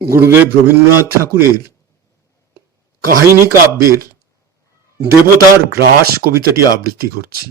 গুরুদেব রবীন্দ্রনাথ ঠাকুরের কাহিনী কাব্যের দেবতার গ্রাস কবিতাটি আবৃত্তি করছি।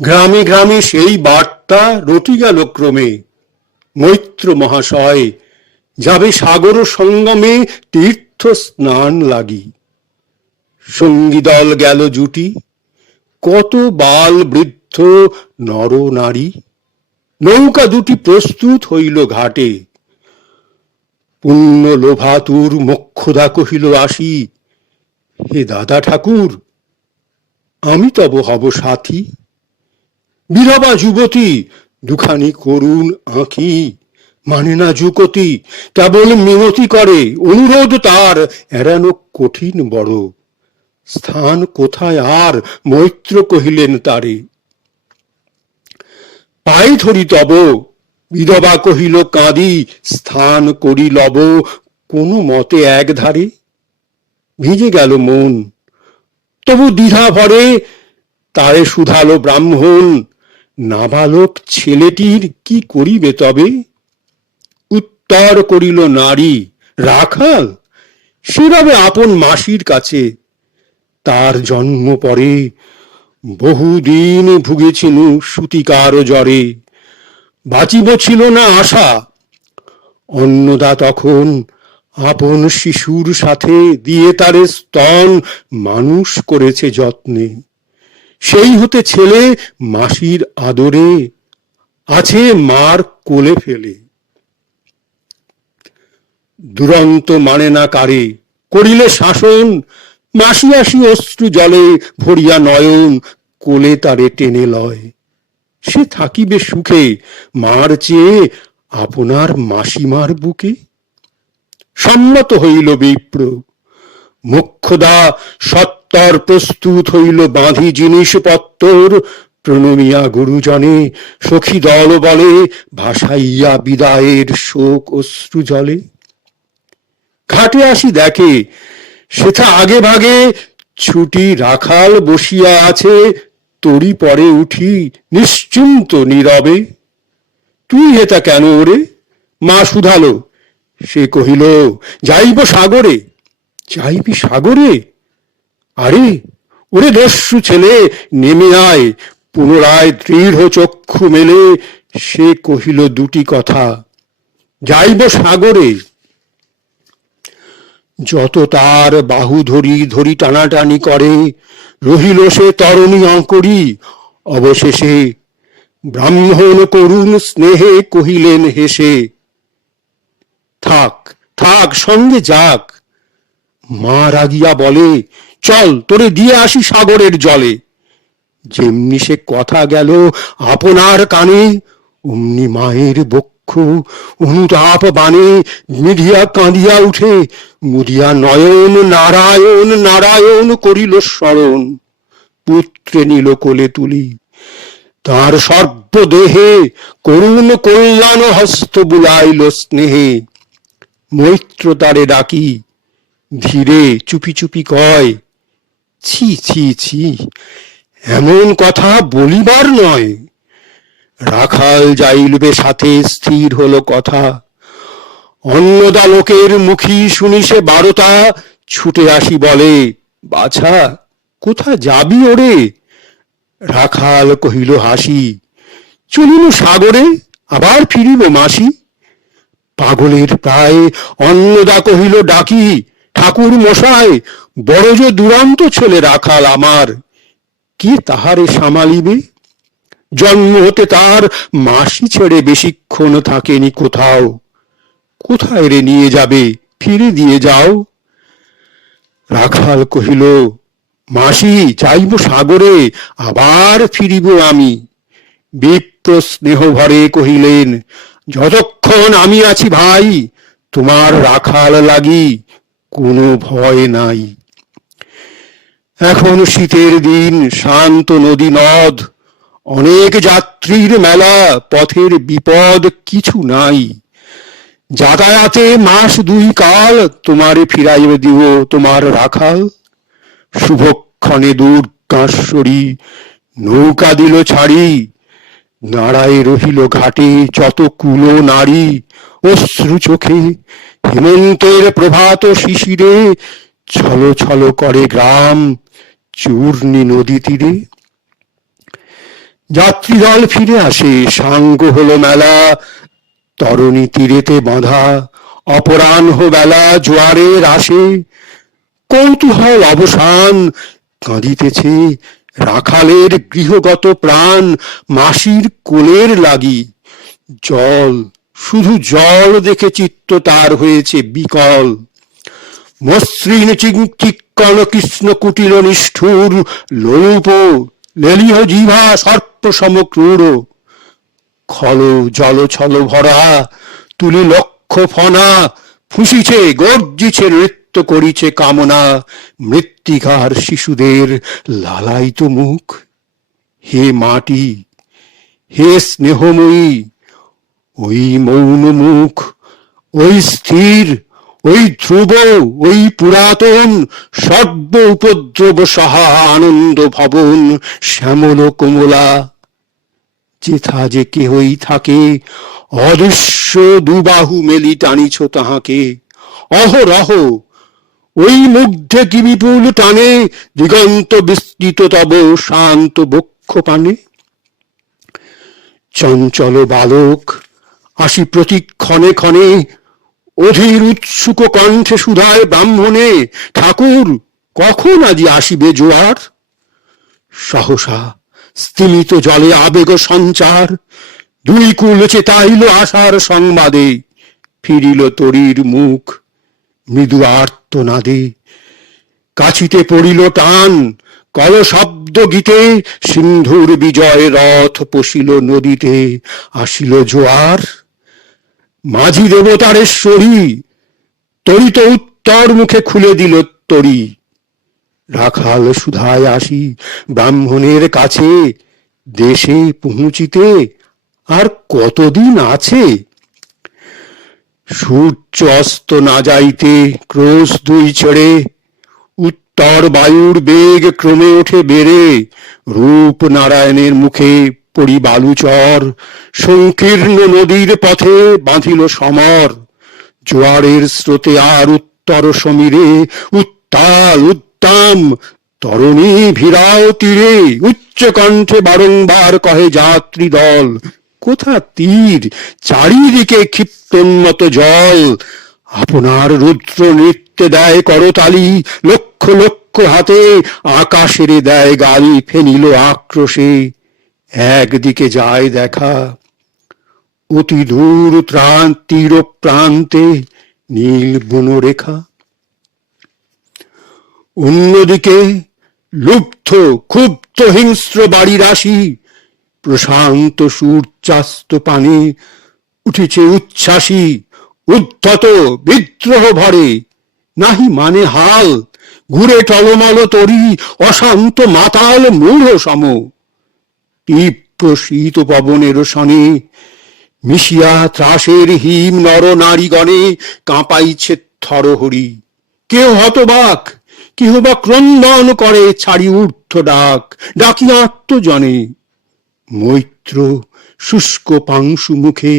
গ্রামে গ্রামে সেই বার্তা রটি গেল ক্রমে, মৈত্র মহাশয় যাবে সাগর সঙ্গমে তীর্থ স্নান লাগি। সঙ্গী দল গেল জুটি, কত বাল বৃদ্ধ নর নারী, নৌকা দুটি প্রস্তুত হইল ঘাটে। পুণ্য লোভাতুর মোক্ষদা কহিল আসি, হে দাদা ঠাকুর আমি তব হব সাথী। বিধবা যুবতী দুখানি করুণ আঁখি, মানে না যুকতি, কেবল মিনতি করে, অনুরোধ তার এড়ানো কঠিন বড়। স্থান কোথায় আর মৈত্র কহিলেন তারে, পাই ধরি তব। বিধবা কহিল কাঁদি, স্থান করি লব কোনো মতে এক ধারে। ভিজে গেল মন, তবু দ্বিধা ভরে তারে শুধালো ব্রাহ্মণ, নাবালক ছেলেটির কি করিবে তবে? উত্তর করিল নারী, রাখাল সেভাবে আপন মাসির কাছে। তার জন্ম পরে বহুদিন ভুগেছিনু সুতিকার জ্বরে, বাঁচিব ছিল না আশা। অন্নদা তখন আপন শিশুর সাথে দিয়ে তারে স্তন মানুষ করেছে যত্নে। সেই হতে ছেলে মাসির আদরে আছে মার কোলে ফেলে। দুরন্ত মানে না কারে, করিলে শাসন, মাসি আসি অশ্রু জলে ভরিয়া নয়ন, কোলে তারে টেনে লয়। সে থাকিবে সুখে মার চেয়ে আপনার মাসিমার বুকে। সম্মত হইল বিপ্র, মোক্ষদা সত্তর প্রস্তুত হইল বাঁধি জিনিসপত্তর। প্রণমিয়া গুরুজনে সখী দল বলে, ভাসাইয়া বিদায়ের শোক অশ্রু জলে। ঘাটে আসি দেখে সেথা আগে ভাগে ছুটি রাখাল বসিয়া আছে, তরি পরে উঠি নিশ্চিন্ত নীরবে। তুই হেতা কেন ওরে? মা শুধালো। সে কহিল, যাইব সাগরে। যাইবি সাগরে? আরে ওরে দস্যু ছেলে, নেমে আয়। পুনরায় দৃঢ় চক্ষু মেলে সে কহিল দুটি কথা, যাইব সাগরে। যত তার বাহু ধরি ধরি টানাটানি করে, রহিল সে তরণী অঙ্করি। অবশেষে ব্রাহ্মণ করুণ স্নেহে কহিলেন হেসে, থাক থাক সঙ্গে যাক। মা রাগিয়া বলে, চল তোরে দিয়ে আসি সাগরের জলে। যেমনি সে কথা গেল আপনার কানে, অমনি মায়ের বক্ষ অনুতাপ বানে মিডিয়া কাঁদিয়া উঠে, মুদিয়া নয়ন নারায়ণ নারায়ণ করিল স্মরণ। পুত্রে নিল কোলে তুলি, তার সর্বদেহে করুণ কল্যাণ হস্ত বুলাইল স্নেহে। মৈত্র তারে ডাকি ধীরে চুপি চুপি কয়, ছি ছি ছি, এমন কথা বলিবার নয়। রাখাল যাইলবে সাথে স্থির হলো কথা। অন্নদা লোকের মুখী শুনি সে বারতা, ছুটে আসি বলে, বাছা কোথা যাবি ওরে? রাখাল কহিল হাসি, চলিনু সাগরে, আবার ফিরিব মাসি। পাগলের প্রায় অন্নদা কহিল ডাকি, ঠাকুর মশাই বড় যে দুরন্ত ছেলে রাখাল আমার, কে তাহারে সামালিবে? জন্ম হতে তার মাসি ছেড়ে বেশিক্ষণ থাকেনি কোথাও। কোথায় রে নিয়ে যাবে, ফিরে দিয়ে যাও। রাখাল কহিল, মাসি যাইব সাগরে, আবার ফিরিব আমি। বিপ্র স্নেহ ভরে কহিলেন, যতক্ষণ আমি আছি ভাই, তোমার রাখাল লাগি কোনো ভয় নাই। এখন শীতের দিন, শান্ত নদী নদ, অনেক যাত্রীর মেলা, পথের বিপদ কিছু নাই। যাতায়াতে মাস দুই কাল, তোমারে ফিরাইবে দিব তোমার রাখাল। শুভক্ষণে দূর কাঁশ্বরী নৌকা দিল ছাড়ি, দাঁড়ায় রহিল ঘাটে যত কুলো নারী, অশ্রু চোখে হেমন্তের প্রভাত শিশিরে ছল ছল করে গ্রাম চূর্ণী নদী তীরে। যাত্রীদল ফিরে আসে, সাঙ্গ হলো মেলা, তরণী তীরেতে বাঁধা অপরাহ্ন বেলা জোয়ারের আসে। কৌতূহল অবসান, কাঁদিতেছে রাখালের গৃহগত প্রাণ মাসির কোলের লাগি। জল, শুধু জল দেখে চিত্ত তার হয়েছে বিকল। মসৃণ চিক্কণ কৃষ্ণ কুটিল নিষ্ঠুর লোলুপ লেলিহ জিভা সর্প সমক্রূর। খল জল ছল ভরা তুলি লক্ষ ফনা, ফুঁসিছে গর্জিছে নৃত্য করিছে কামনা মৃত্তিকার শিশুদের লালায়িত মুখ। হে মাটি, হে স্নেহময়ী, ওই মৌন মুখ, ওই স্থির, ওই ধ্রুব, ওই পুরাতন সর্ব উপদ্রব সহা আনন্দ ভবন শ্যামল কোমলা, যেথা যে কেহই থাকে অদৃশ্য দুবাহু মেলি টানিছ তাহাকে। অহরহ ওই মুগ্ধে কি বিপুল টানে দিগন্ত বিস্তৃত তব শান্ত বক্ষ পানে। চঞ্চল বালক আসি প্রতি ক্ষণে ক্ষণে, অধীর উৎসুক কণ্ঠে সুধায় ব্রাহ্মণে, ঠাকুর কখন আজি আসিবে জোয়ার। সহসা স্তিমিত জলে আবেগ সঞ্চার, দুই কুল চেতাইল আশার সংবাদে, ফিরিল তরীর মুখ মৃদু আর্তনাদে। কাছিতে পড়িল টান, কল শব্দ গীতে, সিন্ধুর বিজয় রথ পশিল নদীতে, আসিল জোয়ার। মাঝি দেবতারেশ্বরী তরিত উত্তর মুখে খুলে দিল তরি। রাখাল সুধায় আসি ব্রাহ্মণের কাছে, দেশে পৌঁছিতে আর কতদিন আছে। সূর্য অস্ত না যাইতে ক্রোশ দুই ছেড়ে, উত্তর বায়ুর বেগ ক্রমে ওঠে বেড়ে। রূপ নারায়ণের মুখে পড়ি বালুচর, সংকীর্ণ নদীর পথে বাঁধিল সমর। জোয়ারের স্রোতে আর উত্তর সমীরে উত্তাল উদ্দাম তরণী ভিড়াও তীরে। উচ্চ কণ্ঠে বারংবার কহে যাত্রী দল, কোথা তীর, চারিদিকে ক্ষিপ্তোন্নত জল। আপনার রুদ্র নৃত্যে দেয় করতালি, লক্ষ লক্ষ হাতে আকাশেরে দেয় গালি ফেনিল আক্রোশে। একদিকে যায় দেখা, অতি দূর তীর প্রান্তে নীল বনরেখা। অন্যদিকে লুব্ধ ক্ষুব্ধ হিংস্র বাড়ি রাশি, প্রশান্ত সূর্যাস্ত পানে উঠেছে উচ্ছ্বাসী। উদ্ধত বিদ্রোহ ভরে নাহি মানে হাল, ঘুরে টলমল তরি অশান্ত মাতাল মূঢ় সম। তীব্র শীত পবনের শনে মিশিয়া ত্রাসের হিম নর নারীগণে কাঁপাইছে থরহরি। কেহ হতবাক, কেহ বা ক্রন্দন করে ছাড়ি ঊর্ধ্ব ডাক, ডাকি আত্মজনে। মৈত্র শুষ্ক পাংশু মুখে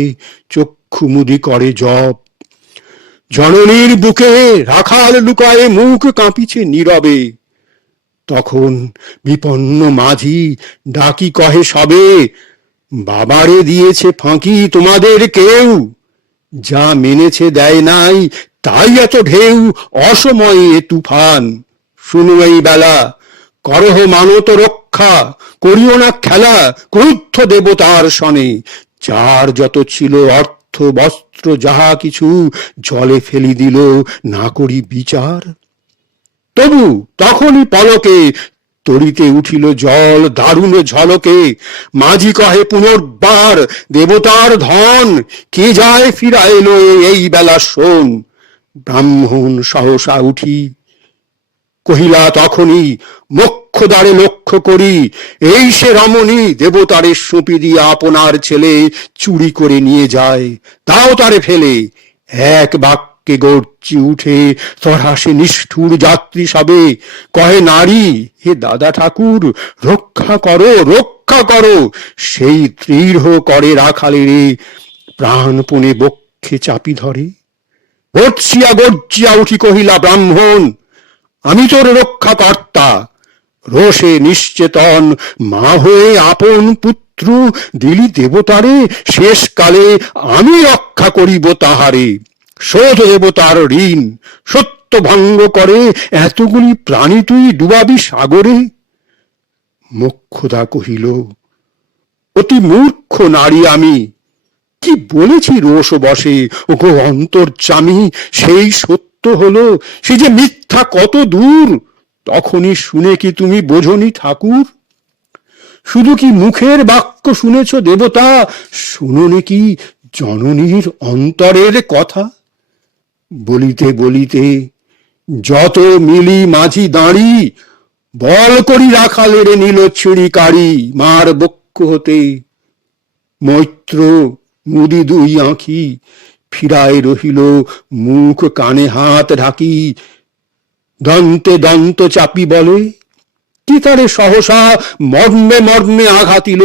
চক্ষু মুদি করে জপ। জননীর বুকে রাখাল লুকায়ে মুখ কাঁপিছে নীরবে। তখন বিপন্ন মাঝি ডাকি কহে সবে, বাবারে দিয়েছে ফাঁকি তোমাদের কেউ, যা মেনেছে দেয় নাই তাই এত ঢেউ, অসময়ে তুফান। শুনো এই বেলা, করহ মানত রক্ষা, করিও না খেলা ক্রুদ্ধ দেবতার সনে। যার যত ছিল অর্থ বস্ত্র যাহা কিছু জলে ফেলি দিল না করি বিচার। তবু তখনই পলকে তরিতে উঠিল জল দারুণ ঝলকে। মাঝি কহে পুনর্বার, দেবতার ধন কে যায় ফিরাইল এই বেলা শোন। ব্রাহ্মণ সহসা উঠি কহিলা তখনই, মোক্ষদ্বারে লক্ষ্য করি, এই সে রমণী দেবতারে সুপি দিয়ে আপনার ছেলে চুরি করে নিয়ে যায়, তাও তারে ফেলে। এক বাক্যে গর্জি উঠে তরাসে নিষ্ঠুর যাত্রী সবে, কহে নারী, হে দাদা ঠাকুর, রক্ষা করো রক্ষা। রক্ষা করো, সেই দৃঢ় করে রাখালেরে প্রাণপণে বক্ষে চাপি ধরে। গর্জিয়া গর্জিয়া উঠি কহিলা ব্রাহ্মণ, আমি তোর রক্ষাকর্তা। রোষে নিশ্চেতন মা হয়ে আপন পুত্র দিলি দেবতারে, শেষকালে আমি রক্ষা করিব তাহারে। শোধ দেবতার ঋণ, সত্য ভঙ্গ করে এতগুলি প্রাণী তুই ডুবাবি সাগরে। মোক্ষদা কহিল, অতি মূর্খ নারী আমি, কি বলেছি রোষ বসে, ওগো অন্তর্যামী, সেই সত্য হলো, সে যে মিথ্যা কত দূর, তখনই শুনে কি তুমি বোঝনি ঠাকুর? শুধু কি মুখের বাক্য শুনেছ দেবতা, শুনোনি কি জননীর অন্তরের কথা? বলিতে বলিতে যত মিলি মাঝি দাঁড়ি, বল করি রাখালেরে নিল ছিঁড়ি কাড়ি মার বক্ষ হতে। মৈত্র মুদি দুই আঁখি ফিরায় রহিল মুখ কানে হাত ঢাকি। দন্তে দন্ত চাপি বলে, কি তারে সহসা মর্মে মর্মে আঘাতিল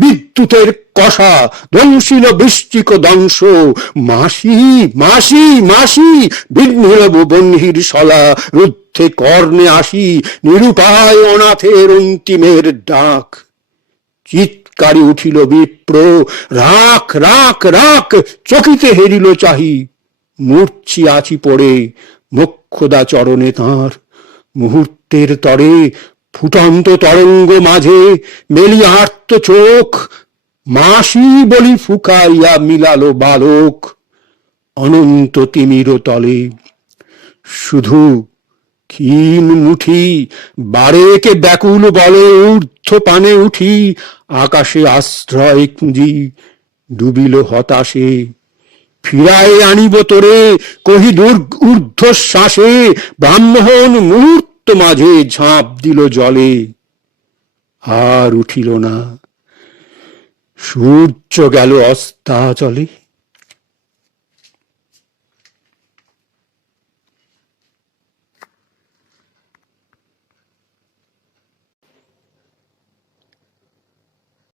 বিদ্যুতের কষা, ধ্বংসিল বৃশ্চিক দংশ। মাসি মাসি মাসি বিঘ্নিল বহ্নির শলা, রুদ্ধে কর্ণে আসি নিরুপায় অনাথের অন্তিমের ডাক। চিৎকারি উঠিল বিপ্র, রাখ রাখ রাখ, চকিতে হেরিল চাহি। মূর্ছি আছি পড়ে মোক্ষদা চরণে তাঁর। মুহূর্তের তরে ফুটন্ত তরঙ্গ মাঝে মেলি আর্ত চোখ, মাসি বলি ফুকাইয়া মিলালো বালক অনন্ত তিমির তলে। শুধু ক্ষীণ মুঠি বারেকে ব্যাকুল বলে ঊর্ধ্ব পানে উঠি, আকাশে আশ্রয় খুঁজি ডুবিল হতাশে। ফিরায় আনিব তোরে কহি ঊর্ধ্বশ্বাসে, ব্রাহ্মণ মুহূর্ত মাঝে ঝাঁপ দিল জলে। আর উঠিল না, সূর্য গেল অস্তাচলে।